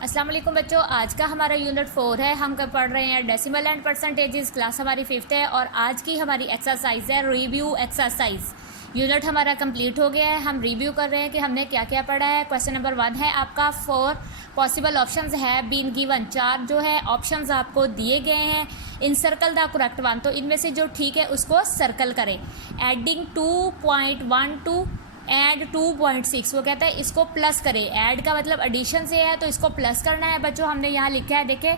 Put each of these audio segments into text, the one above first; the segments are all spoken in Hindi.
अस्सलाम वालेकुम बच्चों, आज का हमारा यूनिट 4 है। हम पढ़ रहे हैं डेसिमल एंड परसेंटेजेस। क्लास हमारी 5th है और आज की हमारी एक्सरसाइज है रिव्यू एक्सरसाइज। यूनिट हमारा कंप्लीट हो गया है। हम रिव्यू कर रहे हैं कि हमने क्या क्या पढ़ा है। क्वेश्चन नंबर 1 है आपका 4 पॉसिबल ऑप्शंस है बीन गिवन। 4 जो है ऑप्शंस आपको दिए गए हैं। इन सर्कल द करेक्ट वन, तो इनमें से जो ठीक है उसको सर्कल करें। एडिंग 2.12 एंड 2.6, वो कहता है इसको प्लस करें। ऐड का मतलब एडिशन से है तो इसको प्लस करना है बच्चों। हमने यहाँ लिखा है देखें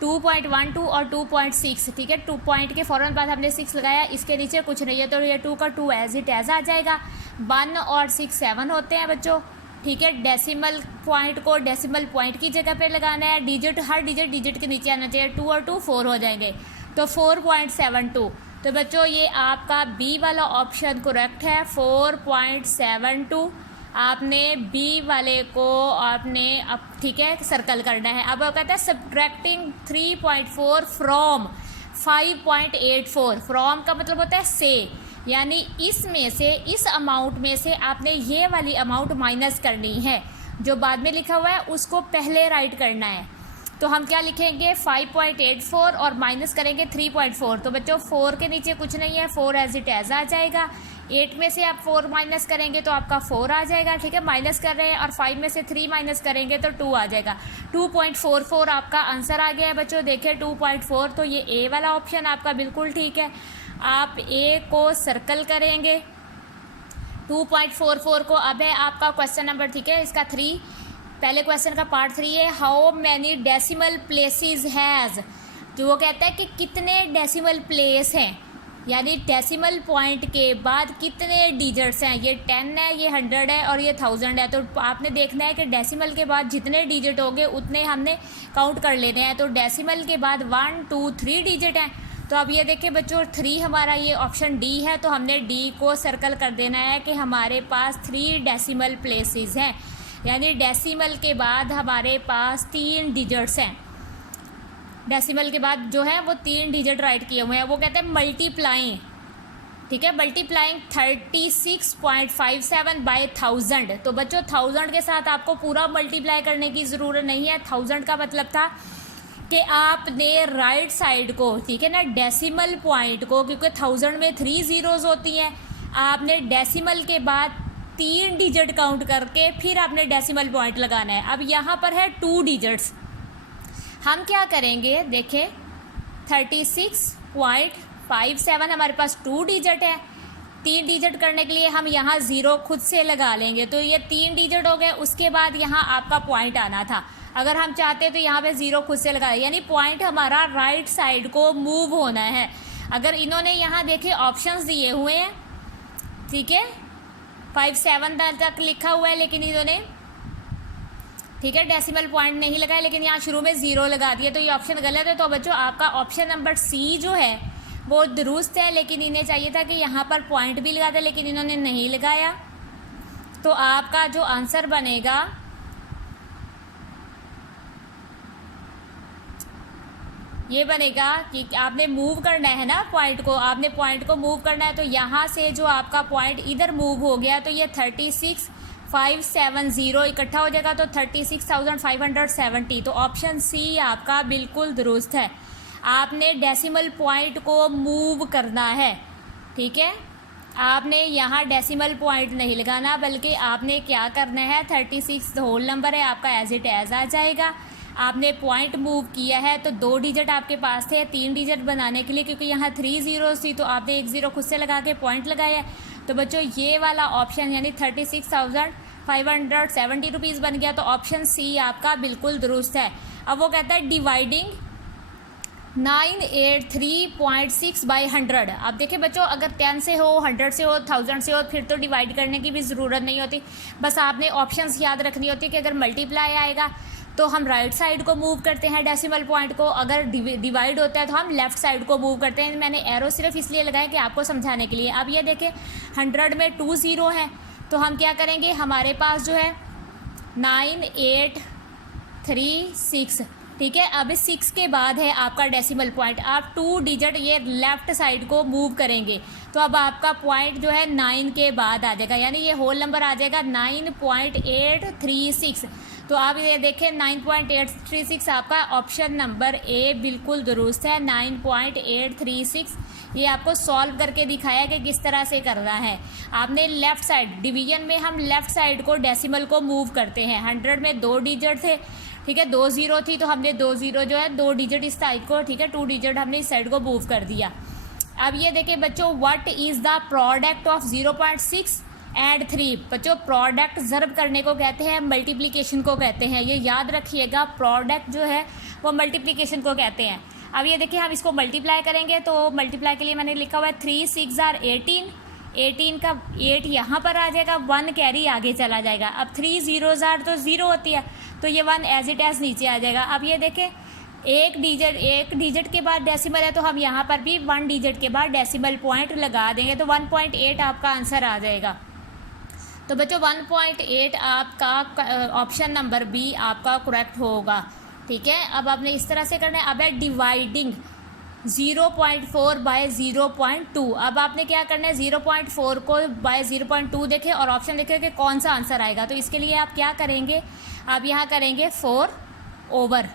2.12 और 2.6, ठीक है। 2 पॉइंट के फ़ौरन बाद हमने 6 लगाया, इसके नीचे कुछ नहीं है तो ये 2 का 2 एज इट एज आ जाएगा। 1 और 6 7 होते हैं बच्चों, ठीक है। डेसिमल पॉइंट को डेसिमल पॉइंट की जगह पे लगाना है। डिजिट हर डिजिट के नीचे आना चाहिए। 2 और 2 4 हो जाएंगे, तो 4.72। तो बच्चों ये आपका बी वाला ऑप्शन करेक्ट है, 4.72। आपने बी वाले को आपने अब ठीक है सर्कल करना है। अब वो कहता है सब्ट्रैक्टिंग 3.4 फ्रॉम 5.84। फ्रॉम का मतलब होता है से, यानी इसमें से इस अमाउंट में से आपने ये वाली अमाउंट माइनस करनी है। जो बाद में लिखा हुआ है उसको पहले राइट करना है। तो हम क्या लिखेंगे 5.84 और माइनस करेंगे 3.4। तो बच्चों 4 के नीचे कुछ नहीं है, 4 एज इट एज आ जाएगा। 8 में से आप 4 माइनस करेंगे तो आपका 4 आ जाएगा, ठीक है। माइनस कर रहे हैं और 5 में से 3 माइनस करेंगे तो 2 आ जाएगा। 2.44 आपका आंसर आ गया है बच्चों। देखिए 2.4, तो ये ए वाला ऑप्शन आपका बिल्कुल ठीक है। आप ए को सर्कल करेंगे 2.44 को। अब है आपका क्वेश्चन नंबर, ठीक है, इसका 3। पहले क्वेश्चन का पार्ट 3 है how many decimal places has. जो वो कहता है कि कितने डेसिमल प्लेस हैं, यानी डेसिमल पॉइंट के बाद कितने डिजिट्स हैं। ये 10 है, ये 100 है और ये 1000 है। तो आपने देखना है कि डेसिमल के बाद जितने डिजिट होंगे उतने हमने काउंट कर लेने हैं। तो डेसिमल के बाद 1 2 3 डिजिट हैं। तो अब ये देखिए बच्चों 3 हमारा ये ऑप्शन डी है, तो हमने डी को सर्कल कर देना है कि हमारे पास 3 डेसिमल प्लेसेस हैं, यानी डेसिमल के बाद हमारे पास 3 डिजिट्स हैं। डेसिमल के बाद जो है वो 3 डिजिट राइट किए हुए हैं। वो कहते हैं मल्टीप्लाइंग, ठीक है, मल्टीप्लाइंग 36.57 बाय 1000। तो बच्चों 1000 के साथ आपको पूरा मल्टीप्लाई करने की ज़रूरत नहीं है। 1000 का मतलब था कि आपने राइट साइड को, ठीक है ना, डेसिमल पॉइंट को, क्योंकि 1000 में 3 ज़ीरोज़ होती हैं, आपने डेसिमल के बाद 3 डिजिट काउंट करके फिर आपने डेसिमल पॉइंट लगाना है। अब यहाँ पर है 2 डिजिट्स। हम क्या करेंगे देखें 36.57 हमारे पास 2 डिजिट है। 3 डिजिट करने के लिए हम यहाँ 0 खुद से लगा लेंगे, तो ये 3 डिजिट हो गए। उसके बाद यहाँ आपका पॉइंट आना था। अगर हम चाहते तो यहाँ पे 0 खुद से लगा, यानी पॉइंट हमारा राइट साइड को मूव होना है। अगर इन्होंने यहाँ देखे ऑप्शंस दिए हुए हैं, ठीक है, 57 तक लिखा हुआ है, लेकिन इन्होंने, ठीक है, डेसिमल पॉइंट नहीं लगाया, लेकिन यहाँ शुरू में 0 लगा दिया, तो ये ऑप्शन गलत है। तो बच्चों आपका ऑप्शन नंबर सी जो है वो दुरुस्त है, लेकिन इन्हें चाहिए था कि यहाँ पर पॉइंट भी लगा दे, लेकिन इन्होंने नहीं लगाया। तो आपका जो आंसर बनेगा ये बनेगा कि आपने मूव करना है ना पॉइंट को, आपने पॉइंट को मूव करना है। तो यहाँ से जो आपका पॉइंट इधर मूव हो गया, तो ये 36,570 इकट्ठा हो जाएगा, तो 36,570। तो ऑप्शन सी आपका बिल्कुल दुरुस्त है। आपने डेसिमल पॉइंट को मूव करना है, ठीक है। आपने यहाँ डेसिमल पॉइंट नहीं लगाना, बल्कि आपने क्या करना है 36 होल नंबर है आपका, एज इट एज आ जाएगा। आपने पॉइंट मूव किया है तो 2 डिजिट आपके पास थे 3 डिजिट बनाने के लिए, क्योंकि यहाँ 3 ज़ीरोज़ थी, तो आपने 1 ज़ीरो खुद से लगा के पॉइंट लगाया। तो बच्चों ये वाला ऑप्शन यानी 36,570 रुपीज़ बन गया। तो ऑप्शन सी आपका बिल्कुल दुरुस्त है। अब वो कहता है डिवाइडिंग 983.6 बाई 100। अब देखिए बच्चों अगर 10 से हो, 100 से हो, 1000 से हो, फिर तो डिवाइड करने की भी ज़रूरत नहीं होती। बस आपने ऑप्शंस याद रखनी होती है कि अगर मल्टीप्लाई आएगा तो हम राइट साइड को मूव करते हैं डेसिमल पॉइंट को, अगर डिवाइड होता है तो हम लेफ़्ट साइड को मूव करते हैं। मैंने एरो सिर्फ इसलिए लगाया कि आपको समझाने के लिए। अब ये देखें 100 में 2 ज़ीरो हैं, तो हम क्या करेंगे, हमारे पास जो है 9836, ठीक है। अब 6 के बाद है आपका डेसिमल पॉइंट। आप 2 डिजिट ये लेफ़्ट साइड को मूव करेंगे, तो अब आपका पॉइंट जो है 9 के बाद आ जाएगा, यानी ये होल नंबर आ जाएगा 9.836। तो आप ये देखें 9.836 आपका ऑप्शन नंबर ए बिल्कुल दुरुस्त है। 9.836 ये आपको सॉल्व करके दिखाया कि किस तरह से करना है। आपने लेफ़्ट साइड डिवीजन में हम लेफ़्ट साइड को डेसिमल को मूव करते हैं। 100 में 2 डिजिट थे, ठीक है, 2 ज़ीरो थी तो हमने 2 ज़ीरो जो है 2 डिजिट इस साइड को, ठीक है, 2 डिजिट हमने इस साइड को मूव कर दिया। अब ये देखिए बच्चों, what is the product of 0.6 and 3। बच्चों प्रोडक्ट ज़र्ब करने को कहते हैं, मल्टीप्लिकेशन को कहते हैं, ये याद रखिएगा। प्रोडक्ट जो है वो मल्टीप्लिकेशन को कहते हैं। अब ये देखिए हम इसको मल्टीप्लाई करेंगे तो मल्टीप्लाई के लिए मैंने लिखा हुआ है 3 6 आर 18, 18 का 8 यहाँ पर आ जाएगा, 1 कैरी आगे चला जाएगा। अब 3 ज़ीरोज़ आर तो 0 होती है, तो ये 1 एज इट एज नीचे आ जाएगा। अब ये देखें एक डिजिट के बाद डेसिमल है तो हम यहाँ पर भी 1 डिजिट के बाद डेसिमल पॉइंट लगा देंगे तो 1.8 आपका आंसर आ जाएगा। तो बच्चों 1.8 आपका ऑप्शन नंबर बी आपका करेक्ट होगा, ठीक है। अब आपने इस तरह से करना है। अब है डिवाइडिंग 0.4 बाय 0.2। अब आपने क्या करना है, 0.4 को बाय 0.2 देखें और ऑप्शन देखें कि कौन सा आंसर आएगा। तो इसके लिए आप क्या करेंगे, आप यहाँ करेंगे 4 ओवर,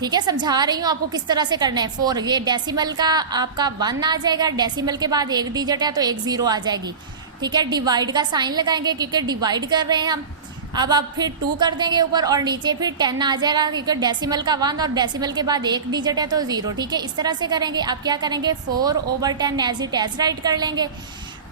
ठीक है, समझा रही हूँ आपको किस तरह से करना है। 4 ये डेसिमल का आपका 1 आ जाएगा, डेसिमल के बाद 1 डिजिट है तो 1 ज़ीरो आ जाएगी, ठीक है। डिवाइड का साइन लगाएंगे क्योंकि डिवाइड कर रहे हैं हम। अब आप फिर 2 कर देंगे ऊपर और नीचे फिर 10 आ जाएगा क्योंकि डेसिमल का 1 और डेसिमल के बाद 1 डिजिट है तो 0, ठीक है। इस तरह से करेंगे। आप क्या करेंगे 4 over 10 as it is write कर लेंगे,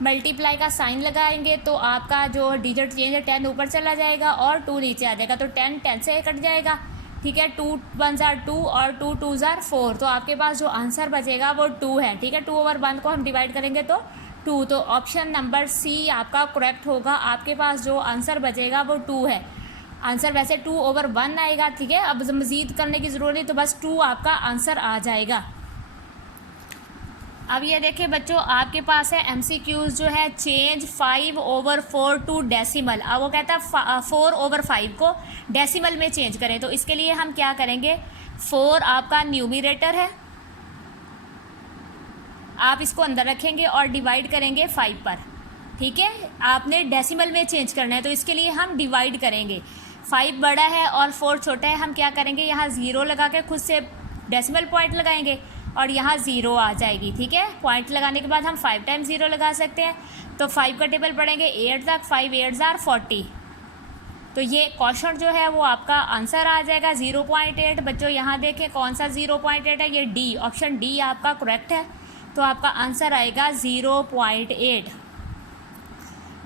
मल्टीप्लाई का साइन लगाएंगे तो आपका जो डिजिट चेंज है 10 ऊपर चला जाएगा और 2 नीचे आ जाएगा, तो 10 से कट जाएगा, ठीक है। 2 1 जार 2 और 2 2 जार 4, तो आपके पास जो आंसर बचेगा वो 2 है, ठीक है। 2 ओवर 1 को हम डिवाइड करेंगे तो 2, तो ऑप्शन नंबर सी आपका करेक्ट होगा। आपके पास जो आंसर बचेगा वो 2 है। आंसर वैसे 2 ओवर 1 आएगा, ठीक है। अब मज़ीद करने की ज़रूरत नहीं, तो बस 2 आपका आंसर आ जाएगा। अब ये देखिए बच्चों, आपके पास है MCQs जो है चेंज 5 ओवर 4 टू डेसिमल। अब वो कहता है 4 ओवर 5 को डेसिमल में चेंज करें। तो इसके लिए हम क्या करेंगे, 4 आपका न्यूमरेटर है, आप इसको अंदर रखेंगे और डिवाइड करेंगे 5 पर, ठीक है। आपने डेसिमल में चेंज करना है तो इसके लिए हम डिवाइड करेंगे। 5 बड़ा है और 4 छोटा है, हम क्या करेंगे यहाँ 0 लगा के खुद से डेसिमल पॉइंट लगाएंगे और यहाँ 0 आ जाएगी, ठीक है। पॉइंट लगाने के बाद हम 5 टाइम्स 0 लगा सकते हैं। तो 5 का टेबल पढ़ेंगे 8 तक, 5 8 जार 40, तो ये क्वेश्चन जो है वो आपका आंसर आ जाएगा 0.8। बच्चों यहाँ देखें कौन सा 0.8 है, ये डी, ऑप्शन डी आपका करेक्ट है, तो आपका आंसर आएगा 0.8,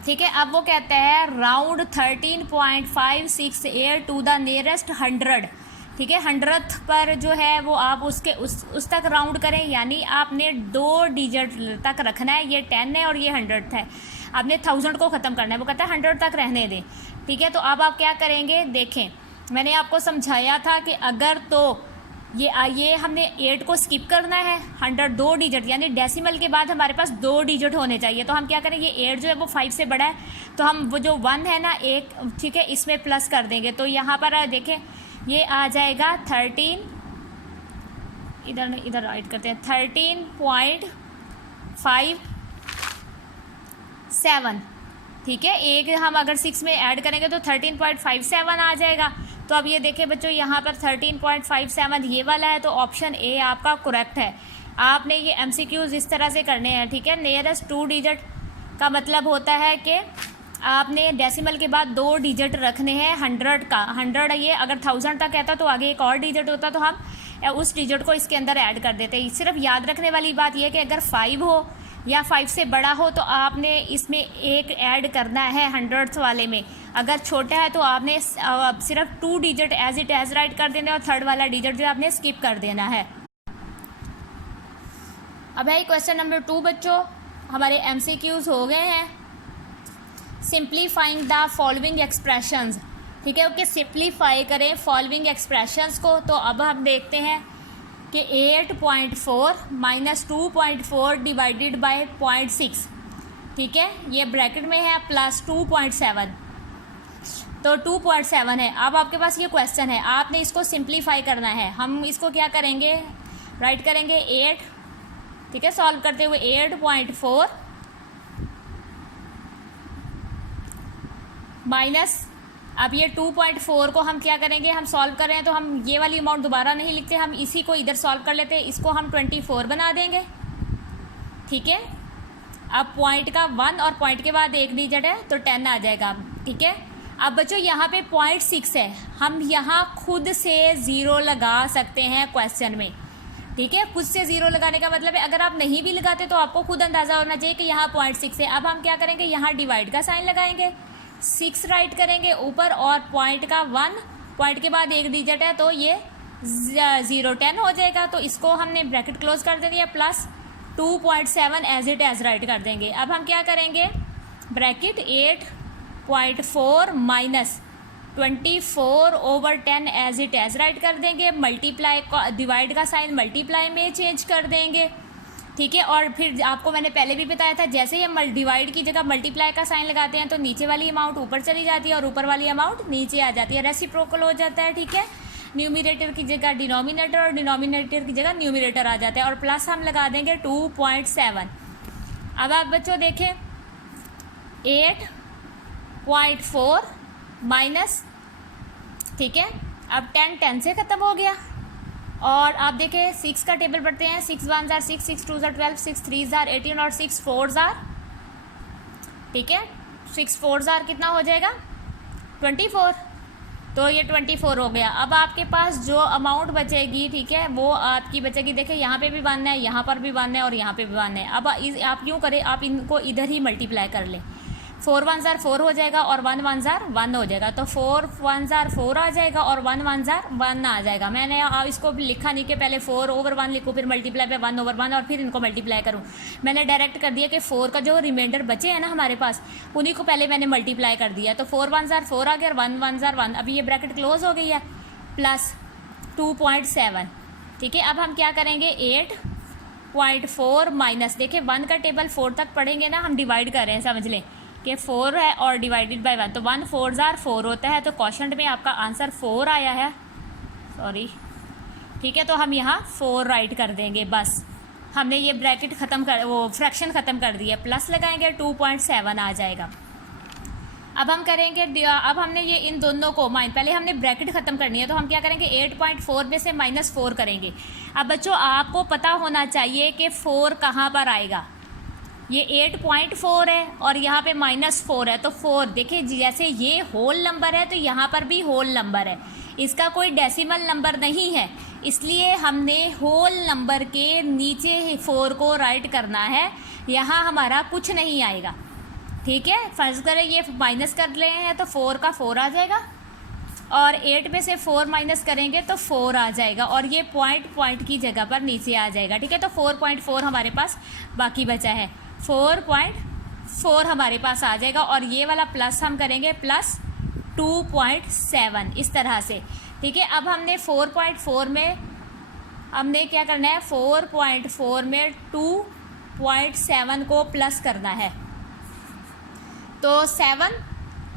ठीक है। अब वो कहते हैं राउंड 13.568 टू द नियरेस्ट 100, ठीक है। 100th पर जो है वो आप उसके उस तक राउंड करें, यानी आपने 2 डिजिट तक रखना है। ये 10 है और ये 100 है, आपने 1000 को ख़त्म करना है, वो कहता है 100 तक रहने दें, ठीक है। तो अब आप क्या करेंगे, देखें मैंने आपको समझाया था कि अगर तो ये हमने 8 को स्किप करना है, 100 2 डिजिट यानी डेसिमल के बाद हमारे पास 2 डिजिट होने चाहिए। तो हम क्या करेंगे, 8 जो है वो 5 से बड़ा है तो हम वो जो 1 है ना 1, ठीक है, इसमें प्लस कर देंगे। तो यहाँ पर देखें ये आ जाएगा 13, इधर राइट करते हैं 13.57, ठीक है। एक हम अगर 6 में ऐड करेंगे तो 13.57 आ जाएगा। तो अब ये देखिए बच्चों यहाँ पर 13.57 ये वाला है, तो ऑप्शन ए आपका करेक्ट है। आपने ये MCQs इस तरह से करने हैं, ठीक है। नियरेस्ट 2 डिजिट का मतलब होता है कि आपने डेसिमल के बाद 2 डिजिट रखने हैं 100 का। 100 ये अगर 1000 तक कहता तो आगे एक और डिजिट होता तो हम उस डिजिट को इसके अंदर ऐड कर देते। सिर्फ याद रखने वाली बात यह कि अगर 5 हो या 5 से बड़ा हो तो आपने इसमें एक ऐड करना है 100th वाले में। अगर छोटा है तो आपने सिर्फ 2 digit as it is write कर देना और 3rd वाला डिजिट जो आपने स्किप कर देना है। अब है क्वेश्चन नंबर 2 बच्चों, हमारे MCQs हो गए हैं। सिंप्लीफाइंग द फॉलोइंग एक्सप्रेशंस, ठीक है, ओके। सिंप्लीफाई करें फॉलोइंग एक्सप्रेशंस को। तो अब हम देखते हैं कि 8.4 माइनस 2.4 डिवाइडेड बाय 0.6, ठीक है, ये ब्रैकेट में है, प्लस 2.7, तो 2.7 है। अब आपके पास ये क्वेश्चन है, आपने इसको सिंप्लीफाई करना है। हम इसको क्या करेंगे, राइट करेंगे 8, ठीक है, सॉल्व करते हुए 8.4 माइनस अब ये 2.4 को हम क्या करेंगे, हम सॉल्व कर रहे हैं तो हम ये वाली अमाउंट दोबारा नहीं लिखते, हम इसी को इधर सॉल्व कर लेते हैं, इसको हम 24 बना देंगे। ठीक है, अब पॉइंट का 1 और पॉइंट के बाद एक डिजिट है तो 10 आ जाएगा। ठीक है, अब बच्चों यहाँ पे 0.6 है, हम यहाँ खुद से ज़ीरो लगा सकते हैं क्वेश्चन में। ठीक है, खुद से ज़ीरो लगाने का मतलब है अगर आप नहीं भी लगाते तो आपको खुद अंदाज़ा होना चाहिए कि यहाँ 0.6 है। अब हम क्या करेंगे, यहाँ डिवाइड का साइन लगाएंगे, 6 राइट करेंगे ऊपर और पॉइंट का 1, पॉइंट के बाद एक डिजिट है तो ये 0 10 हो जाएगा। तो इसको हमने ब्रैकेट क्लोज कर देंगे plus 2.7 as it is write कर देंगे। अब हम क्या करेंगे, bracket 8.4 minus 24/10 as it is write कर देंगे, मल्टीप्लाई डिवाइड का साइन मल्टीप्लाई में चेंज कर देंगे। ठीक है, और फिर आपको मैंने पहले भी बताया था जैसे ही हम डिवाइड की जगह मल्टीप्लाई का साइन लगाते हैं तो नीचे वाली अमाउंट ऊपर चली जाती है और ऊपर वाली अमाउंट नीचे आ जाती है, रेसिप्रोकल हो जाता है। ठीक है, न्यूमिनेटर की जगह डिनोमिनेटर और डिनोमिनेटर की जगह न्यूमिनेटर आ जाता है और प्लस हम लगा देंगे 2.7। अब आप बच्चों देखें 8.4 माइनस, ठीक है, अब 10 से ख़त्म हो गया और आप देखें 6 का टेबल पढ़ते हैं, 6 1 जार 6, 6 2 जार 12, 6 3 जार 18 और 6 4 जार, ठीक है, 6 4 जार कितना हो जाएगा 24। तो ये 24 हो गया। अब आपके पास जो अमाउंट बचेगी, ठीक है, वो आपकी बचेगी, देखिए यहाँ पे भी बांधना है, यहाँ पर भी बांधना है और यहाँ पे भी बांधना है। अब आप यूँ करें, आप इनको इधर ही मल्टीप्लाई कर लें, 4 1 जार 4 हो जाएगा और 1 1 जार 1 हो जाएगा। तो 4 1 जार 4 आ जाएगा और 1 1 जार 1 आ जाएगा। मैंने इसको लिखा नहीं कि पहले 4/1 लिखूँ फिर मल्टीप्लाई पे 1/1 और फिर इनको मल्टीप्लाई करूँ। मैंने डायरेक्ट कर दिया कि 4 का जो रिमाइंडर बचे हैं ना हमारे पास, उन्हीं को पहले मैंने मल्टीप्लाई कर दिया। तो 4 1 जार 4 आ गया और 1 1 जार 1। अभी ये ब्रैकेट क्लोज हो गई है, प्लस 2.7। ठीक है, अब हम क्या करेंगे, 8.4 माइनस, देखिए 1 का टेबल 4 तक पढ़ेंगे ना, हम डिवाइड कर रहे हैं, समझ लें कि 4 है और डिवाइडेड बाय 1, तो 1 4 जार 4 होता है। तो क्वेश्चन में आपका आंसर 4 आया है, सॉरी। ठीक है, तो हम यहाँ 4 राइट कर देंगे, बस हमने ये ब्रैकेट ख़त्म कर, वो फ्रैक्शन ख़त्म कर दिया। प्लस लगाएंगे 2.7 आ जाएगा। अब हम करेंगे, अब हमने ये इन दोनों को पहले हमने ब्रैकेट ख़त्म करनी है, तो हम क्या करेंगे 8.4 में से -4 करेंगे। अब बच्चों आपको पता होना चाहिए कि 4 कहाँ पर आएगा, ये 8.4 है और यहाँ पे -4 है, तो 4 देखिए जैसे ये होल नंबर है तो यहाँ पर भी होल नंबर है, इसका कोई डेसिमल नंबर नहीं है, इसलिए हमने होल नंबर के नीचे 4 को राइट करना है, यहाँ हमारा कुछ नहीं आएगा। ठीक है, फर्ज करें ये माइनस कर रहे हैं तो 4 का 4 आ जाएगा और 8 में से 4 माइनस करेंगे तो 4 आ जाएगा और ये पॉइंट की जगह पर नीचे आ जाएगा। ठीक है, तो 4.4 हमारे पास बाकी बचा है, 4.4 हमारे पास आ जाएगा और ये वाला प्लस हम करेंगे प्लस 2.7 इस तरह से। ठीक है, अब हमने 4.4 में हमने क्या करना है, 4.4 में 2.7 को प्लस करना है, तो 7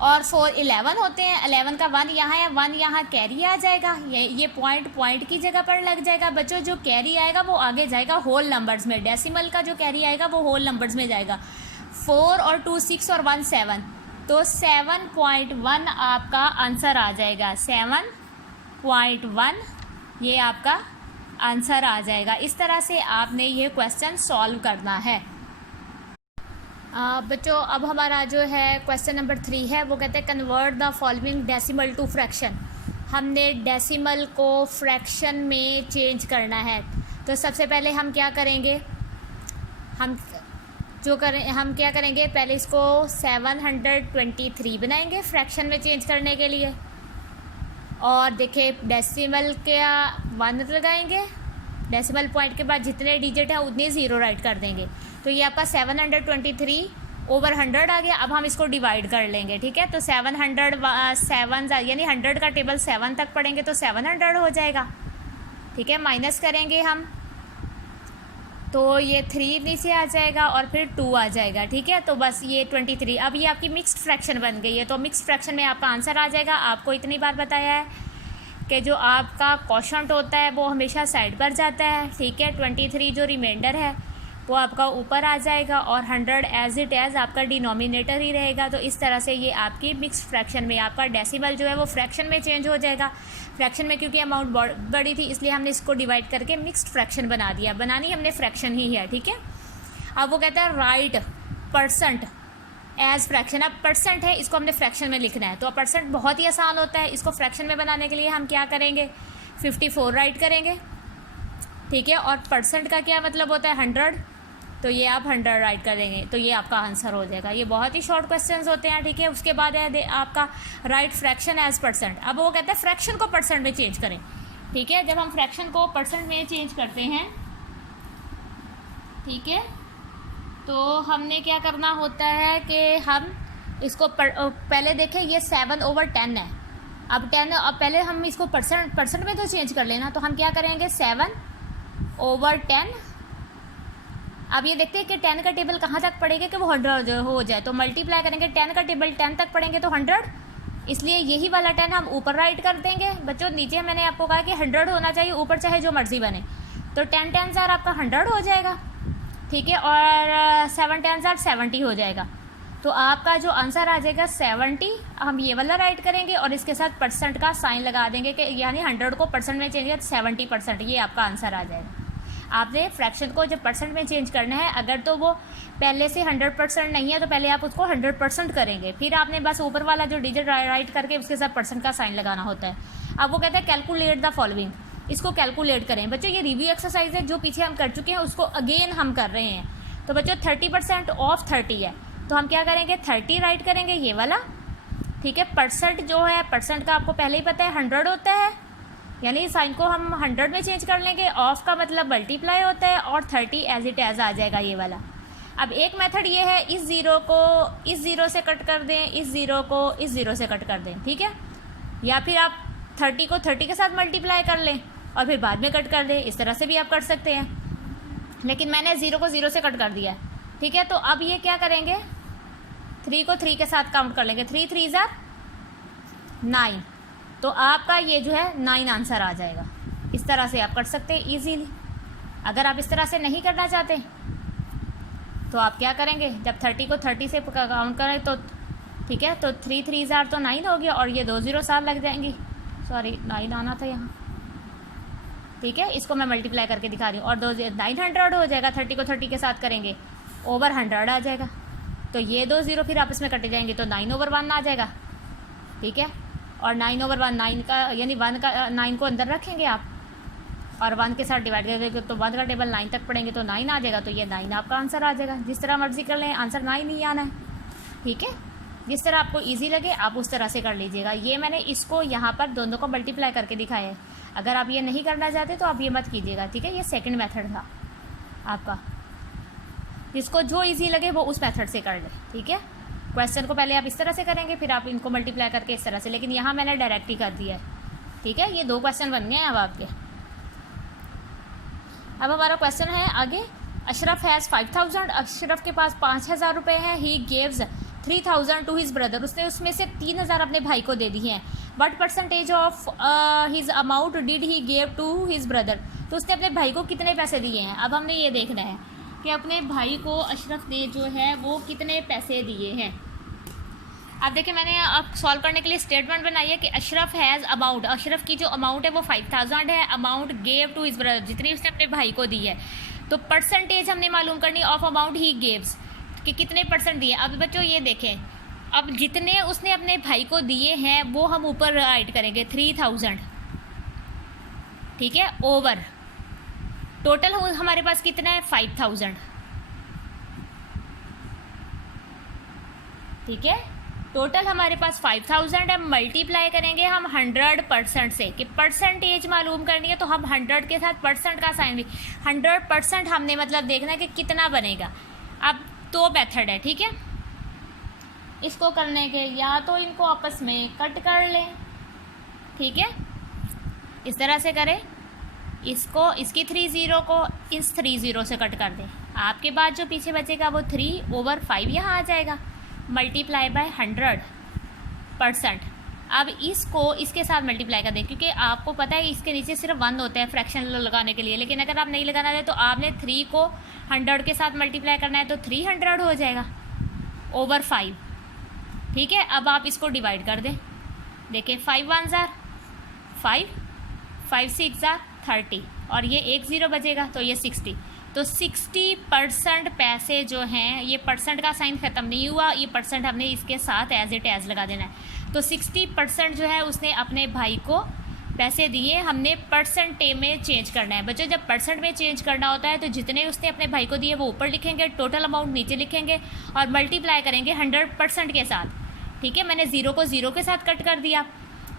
और 4 11 होते हैं, 11 का 1 यहाँ है, 1 यहाँ कैरी आ जाएगा, ये पॉइंट की जगह पर लग जाएगा। बच्चों जो कैरी आएगा वो आगे जाएगा होल नंबर्स में, डेसिमल का जो कैरी आएगा वो होल नंबर्स में जाएगा। 4 और 2 6 और 1 7, तो 7.1 आपका आंसर आ जाएगा, 7.1 ये आपका आंसर आ जाएगा। इस तरह से आपने ये क्वेश्चन सॉल्व करना है। बच्चों अब हमारा जो है क्वेश्चन नंबर 3 है, वो कहते हैं convert the following decimal to fraction. हमने डेसिमल को फ्रैक्शन में चेंज करना है। तो सबसे पहले हम क्या करेंगे, हम क्या करेंगे, पहले इसको 723 बनाएंगे फ्रैक्शन में चेंज करने के लिए, और देखिए डेसिमल का 1 लगाएंगे, डेसिमल पॉइंट के बाद जितने डिजिट हैं उतने 0 राइट कर देंगे, तो ये आपका 723/100 आ गया। अब हम इसको डिवाइड कर लेंगे। ठीक है, तो 7 यानी 100 का टेबल 7 तक पढ़ेंगे तो 700 हो जाएगा। ठीक है, माइनस करेंगे हम तो ये 3 नीचे आ जाएगा और फिर 2 आ जाएगा। ठीक है, तो बस ये 23। अब ये आपकी मिक्स्ड फ्रैक्शन बन गई है, तो मिक्स्ड फ्रैक्शन में आपका आंसर आ जाएगा। आपको इतनी बार बताया है कि जो आपका क्वोशंट होता है वो हमेशा साइड पर जाता है। ठीक है, 23 जो रिमाइंडर है वो आपका ऊपर आ जाएगा और 100 एज इट एज आपका डिनोमिनेटर ही रहेगा। तो इस तरह से ये आपकी मिक्स्ड फ्रैक्शन में आपका डेसिमल जो है वो फ्रैक्शन में चेंज हो जाएगा। फ्रैक्शन में क्योंकि अमाउंट बड़ी थी इसलिए हमने इसको डिवाइड करके मिक्स्ड फ्रैक्शन बना दिया। बनानी हमने फ्रैक्शन ही है, ठीक है। अब वो कहता है राइट परसेंट एज फ्रैक्शन। अब परसेंट है, इसको हमने फ्रैक्शन में लिखना है। तो परसेंट बहुत ही आसान होता है। इसको फ्रैक्शन में बनाने के लिए हम क्या करेंगे, 54 राइट करेंगे, ठीक है। और परसेंट का क्या मतलब होता है 100, तो ये आप 100 राइट कर देंगे तो ये आपका आंसर हो जाएगा। ये बहुत ही शॉर्ट क्वेश्चंस होते हैं, ठीक है। उसके बाद है आपका राइट फ्रैक्शन एज परसेंट। अब वो कहता है फ्रैक्शन को परसेंट में चेंज करें, ठीक है। जब हम फ्रैक्शन को परसेंट में चेंज करते हैं, ठीक है, तो हमने क्या करना होता है कि हम इसको पहले देखें ये 7/10 है। अब पहले हम इसको परसेंट में तो चेंज कर लेना। तो हम क्या करेंगे 7/10। अब ये देखते हैं कि 10 का टेबल कहाँ तक पड़ेगा कि वो 100 हो जाए। तो मल्टीप्लाई करेंगे 10 का टेबल 10 तक पड़ेंगे तो 100, इसलिए यही वाला 10 हम ऊपर राइट कर देंगे। बच्चों नीचे मैंने आपको कहा कि 100 होना चाहिए, ऊपर चाहे जो मर्जी बने। तो 10 10 आपका 100 हो जाएगा, ठीक है। और 7 10 70 हो जाएगा। तो आपका जो आंसर आ जाएगा 70। हम ये वाला राइट करेंगे और इसके साथ परसेंट का साइन लगा देंगे कि यानी 100 को परसेंट में चेंज किया 70%, ये आपका आंसर आ जाएगा। आपने फ्रैक्शन को जब परसेंट में चेंज करना है, अगर तो वो पहले से 100% नहीं है तो पहले आप उसको 100% करेंगे, फिर आपने बस ऊपर वाला जो डिजिट राइट करके उसके साथ परसेंट का साइन लगाना होता है। अब वो कहते हैं कैलकुलेट द फॉलोइंग, इसको कैलकुलेट करें। बच्चों ये रिव्यू एक्सरसाइज है जो पीछे हम कर चुके हैं, उसको अगेन हम कर रहे हैं। तो बच्चों 30% ऑफ 30 है, तो हम क्या करेंगे 30 राइट करेंगे ये वाला, ठीक है। परसेंट जो है परसेंट का आपको पहले ही पता है 100 होता है, यानी साइन को हम 100 में चेंज कर लेंगे। ऑफ का मतलब मल्टीप्लाई होता है और 30 एज इट एज आ जाएगा ये वाला। अब एक मेथड ये है इस ज़ीरो को इस ज़ीरो से कट कर दें, इस ज़ीरो को इस ज़ीरो से कट कर दें, ठीक है। या फिर आप 30 को 30 के साथ मल्टीप्लाई कर लें और फिर बाद में कट कर दें, इस तरह से भी आप कर सकते हैं। लेकिन मैंने 0 को 0 से कट कर दिया है, ठीक है। तो अब ये क्या करेंगे 3 को 3 के साथ काउंट कर लेंगे, 3 3 ज़ा 9। तो आपका ये जो है 9 आंसर आ जाएगा। इस तरह से आप कर सकते हैं ईजीली। अगर आप इस तरह से नहीं करना चाहते तो आप क्या करेंगे, जब 30 को 30 से काउंट करें तो ठीक है, तो 3 3 ज़ा तो 9 हो गया और ये 2 0 साथ लग जाएंगी। सॉरी 9 आना था यहाँ, ठीक है। इसको मैं मल्टीप्लाई करके दिखा रही हूँ और 900 हो जाएगा। 30 को 30 के साथ करेंगे ओवर 100 आ जाएगा। तो ये 2 0 फिर आपस में कटे जाएंगे तो 9/1 आ जाएगा, ठीक है। और 9/1 9 का यानी 1 का 9 को अंदर रखेंगे आप और 1 के साथ डिवाइड करेंगे तो 1 का टेबल 9 तक पड़ेंगे तो 9 आ जाएगा। तो ये 9 आपका आंसर आ जाएगा। जिस तरह मर्जी कर लें, आंसर 9 ही आना है, ठीक है। जिस तरह आपको इजी लगे आप उस तरह से कर लीजिएगा। ये मैंने इसको यहाँ पर दोनों को मल्टीप्लाई करके दिखाया है। अगर आप ये नहीं करना चाहते तो आप ये मत कीजिएगा, ठीक है। ये सेकंड मेथड था आपका, जिसको जो इजी लगे वो उस मेथड से कर ले, ठीक है। क्वेश्चन को पहले आप इस तरह से करेंगे, फिर आप इनको मल्टीप्लाई करके इस तरह से, लेकिन यहाँ मैंने डायरेक्ट ही कर दिया है, ठीक है। ये 2 क्वेश्चन बन गए हैं अब आपके। अब हमारा क्वेश्चन है आगे, अशरफ हैज़ 5000, अशरफ के पास 5000 रुपये हैं। ही गेव्स 3000 टू हिज ब्रदर, उसने उसमें से 3000 अपने भाई को दे दिए हैं। What percentage of his amount did he gave to his brother, तो उसने अपने भाई को कितने पैसे दिए हैं। अब हमने ये देखना है कि अपने भाई को अशरफ ने जो है वो कितने पैसे दिए हैं। अब देखिए मैंने अब सॉल्व करने के लिए स्टेटमेंट बनाई है कि अशरफ हैज़ अमाउंट, अशरफ की जो अमाउंट है वो 5000 है। Amount gave to his brother, जितनी उसने अपने भाई को दी है। तो परसेंटेज हमने मालूम करनी ऑफ अमाउंट ही गेव्स, कि कितने परसेंट दिए। अब बच्चों ये देखें, अब जितने उसने अपने भाई को दिए हैं वो हम ऊपर राइट करेंगे 3000, ठीक है, ओवर टोटल हमारे पास कितना है 5000, ठीक है। टोटल हमारे पास 5000 है। मल्टीप्लाई करेंगे हम 100% से, कि परसेंटेज मालूम करनी है तो हम 100 के साथ परसेंट का साइन भी 100% हमने मतलब देखना है कि कितना बनेगा। अब 2 मेथड है, ठीक है। इसको करने के या तो इनको आपस में कट कर लें, ठीक है, इस तरह से करें। इसको इसकी 30 को इस 30 से कट कर दें। आपके बाद जो पीछे बचेगा वो 3/5 यहाँ आ जाएगा। मल्टीप्लाई बाय 100%, अब इसको इसके साथ मल्टीप्लाई कर दें, क्योंकि आपको पता है इसके नीचे सिर्फ 1 होता है फ्रैक्शन लगाने के लिए, लेकिन अगर आप नहीं लगाना है तो आपने 3 को 100 के साथ मल्टीप्लाई करना है, तो 300 हो जाएगा ओवर 5। ठीक है, अब आप इसको डिवाइड कर दें। देखिए 5 1 ज़ार 5, 5 6 ज़ार 30, और ये 1 0 बचेगा, तो ये 60। तो 60% पैसे जो हैं, ये परसेंट का साइन ख़त्म नहीं हुआ, ये परसेंट हमने इसके साथ एज इट एज लगा देना है। तो 60% जो है उसने अपने भाई को पैसे दिए, हमने परसेंटेज में चेंज करना है। बच्चों जब परसेंट में चेंज करना होता है तो जितने उसने अपने भाई को दिए वो ऊपर लिखेंगे, टोटल अमाउंट नीचे लिखेंगे और मल्टीप्लाई करेंगे 100% के साथ। ठीक है, मैंने 0 को 0 के साथ कट कर दिया।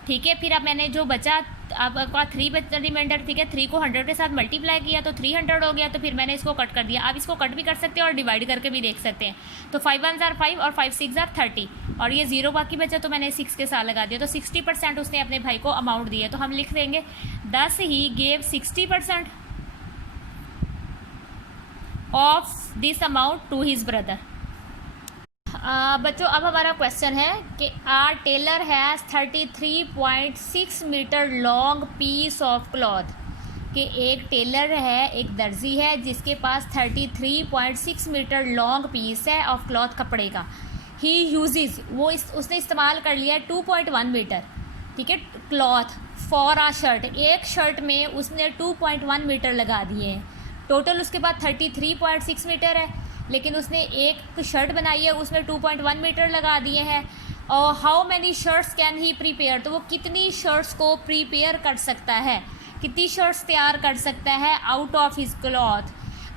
ठीक है, फिर अब मैंने जो बचा आपका 3 बचा रिमाइंडर। ठीक है, 3 को 100 के साथ मल्टीप्लाई किया तो 300 हो गया, तो फिर मैंने इसको कट कर दिया। आप इसको कट भी कर सकते हैं और डिवाइड करके भी देख सकते हैं। तो 5 1 ज़ार 5 और 5 6 ज़ार 30, और ये 0 बाकी बचा तो मैंने 6 के साथ लगा दिया। तो 60% उसने अपने भाई को अमाउंट दिया, तो हम लिख देंगे दस he gave 60% of this amount to his brother. बच्चों अब हमारा क्वेश्चन है कि a tailor has 33.6 metre long piece of cloth, कि एक टेलर है, एक दर्जी है जिसके पास 33.6 मीटर लॉन्ग पीस है ऑफ क्लॉथ, कपड़े का। ही यूजेस, उसने इस्तेमाल कर लिया 2.1 मीटर। ठीक है, क्लॉथ फॉर आ शर्ट, एक शर्ट में उसने 2.1 मीटर लगा दिए हैं। टोटल उसके पास 33.6 मीटर है, लेकिन उसने एक शर्ट बनाई है उसमें 2.1 मीटर लगा दिए हैं। और how many shirts can he prepare, तो वो कितनी शर्ट्स को प्रिपेयर कर सकता है, कितनी शर्ट्स तैयार कर सकता है आउट ऑफ हिज क्लॉथ,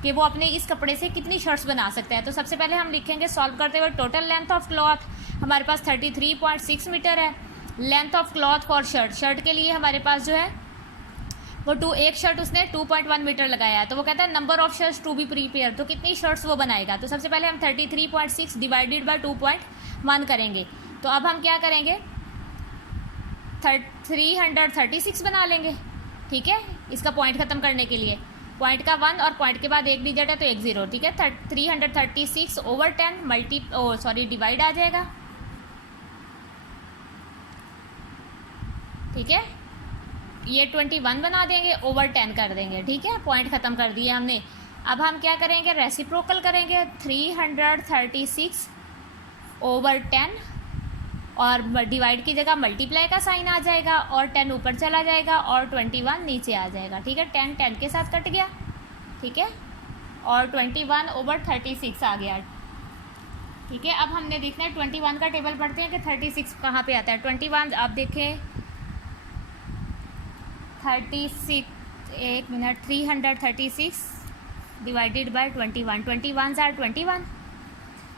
कि वो अपने इस कपड़े से कितनी शर्ट्स बना सकता है। तो सबसे पहले हम लिखेंगे सॉल्व करते हुए, टोटल लेंथ ऑफ क्लॉथ हमारे पास 33.6 मीटर है। Length of cloth for shirt, shirt के लिए हमारे पास जो है वो एक शर्ट उसने 2.1 मीटर लगाया है, तो वो कहता है number of shirts to be prepare, तो कितनी शर्ट्स वो बनाएगा। तो सबसे पहले हम 33.6 डिवाइडेड बाय 2.1 करेंगे। तो अब हम क्या करेंगे, 336 बना लेंगे। ठीक है, इसका पॉइंट ख़त्म करने के लिए पॉइंट का 1 और पॉइंट के बाद एक डिजिट है तो एक 0। ठीक है, 336 ओवर 10 डिवाइड आ जाएगा। ठीक है, ये 21 बना देंगे, ओवर 10 कर देंगे। ठीक है, पॉइंट ख़त्म कर दिए हमने। अब हम क्या करेंगे, रेसिप्रोकल करेंगे, 336 ओवर 10 और डिवाइड की जगह मल्टीप्लाई का साइन आ जाएगा और 10 ऊपर चला जाएगा और 21 नीचे आ जाएगा। ठीक है, 10 के साथ कट गया। ठीक है, और 21 ओवर 36 आ गया। ठीक है, अब हमने देखना है 21 का टेबल पढ़ते हैं कि 36 कहाँ पे आता है। 21 आप देखें 36, एक मिनट, 336 डिवाइडेड बाय 21, 21 ज़ार 21,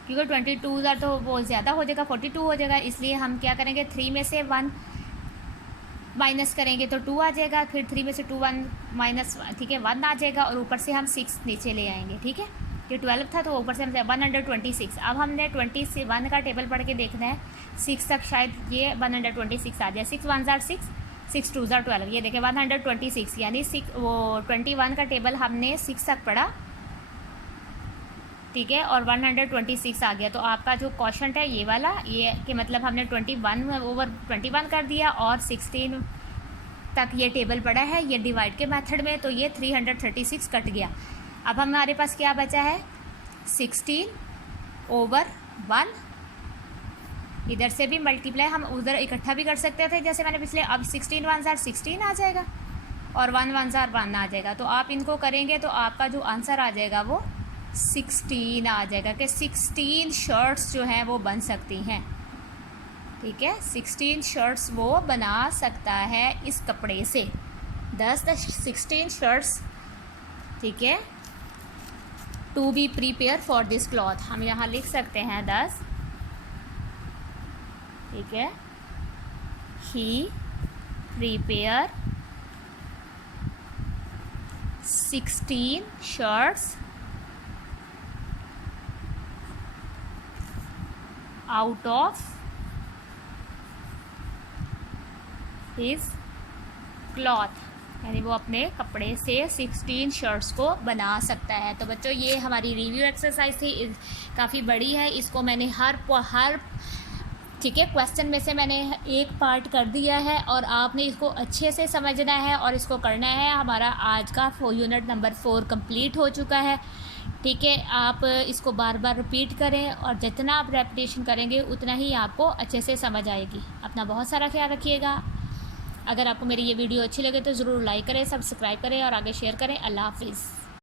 क्योंकि 22 ज़ार तो वो ज़्यादा हो जाएगा, 42 हो जाएगा, इसलिए हम क्या करेंगे 3 में से 1 माइनस करेंगे तो 2 आ जाएगा, फिर 3 में से 2 1 माइनस, ठीक है, 1 आ जाएगा और ऊपर से हम 6 नीचे ले आएंगे। ठीक है, ये 12 था तो ऊपर से हम 126। अब हमने 21 का टेबल पढ़ के देखना है 6 तक, शायद ये 126 आ जाए। 6 1 ज़ार 6, 6 2 ज़ार 12, ये देखें 126, यानी 21 का टेबल हमने 6 तक पढ़ा। ठीक है, और 126 आ गया। तो आपका जो क्वेश्चन है ये वाला, ये कि मतलब हमने 21 ओवर 21 कर दिया और 16 तक ये टेबल पड़ा है ये डिवाइड के मेथड में, तो ये 336 कट गया। अब हमारे पास क्या बचा है, 16 ओवर 1, इधर से भी मल्टीप्लाई हम उधर इकट्ठा भी कर सकते थे जैसे मैंने पिछले। अब 16 1 ज़ार 16 आ जाएगा और 1 1 ज़ार 1 आ जाएगा। तो आप इनको करेंगे तो आपका जो आंसर आ जाएगा वो 16 आ जाएगा, कि 16 शर्ट्स जो हैं वो बन सकती हैं। ठीक है, 16 शर्ट्स वो बना सकता है इस कपड़े से, 16 शर्ट्स। ठीक है, to be prepare for this cloth, हम यहाँ लिख सकते हैं 10। ठीक है, he prepare 16 shirts out of his cloth, यानी वो अपने कपड़े से 16 शर्ट्स को बना सकता है। तो बच्चों ये हमारी रिव्यू एक्सरसाइज थी, काफ़ी बड़ी है, इसको मैंने हर ठीक है, क्वेश्चन में से मैंने एक पार्ट कर दिया है और आपने इसको अच्छे से समझना है और इसको करना है। हमारा आज का यूनिट नंबर 4 कंप्लीट हो चुका है। ठीक है, आप इसको बार बार रिपीट करें और जितना आप रेपिटेशन करेंगे उतना ही आपको अच्छे से समझ आएगी। अपना बहुत सारा ख्याल रखिएगा। अगर आपको मेरी ये वीडियो अच्छी लगे तो ज़रूर लाइक करें, सब्सक्राइब करें और आगे शेयर करें। अल्लाह हाफिज़।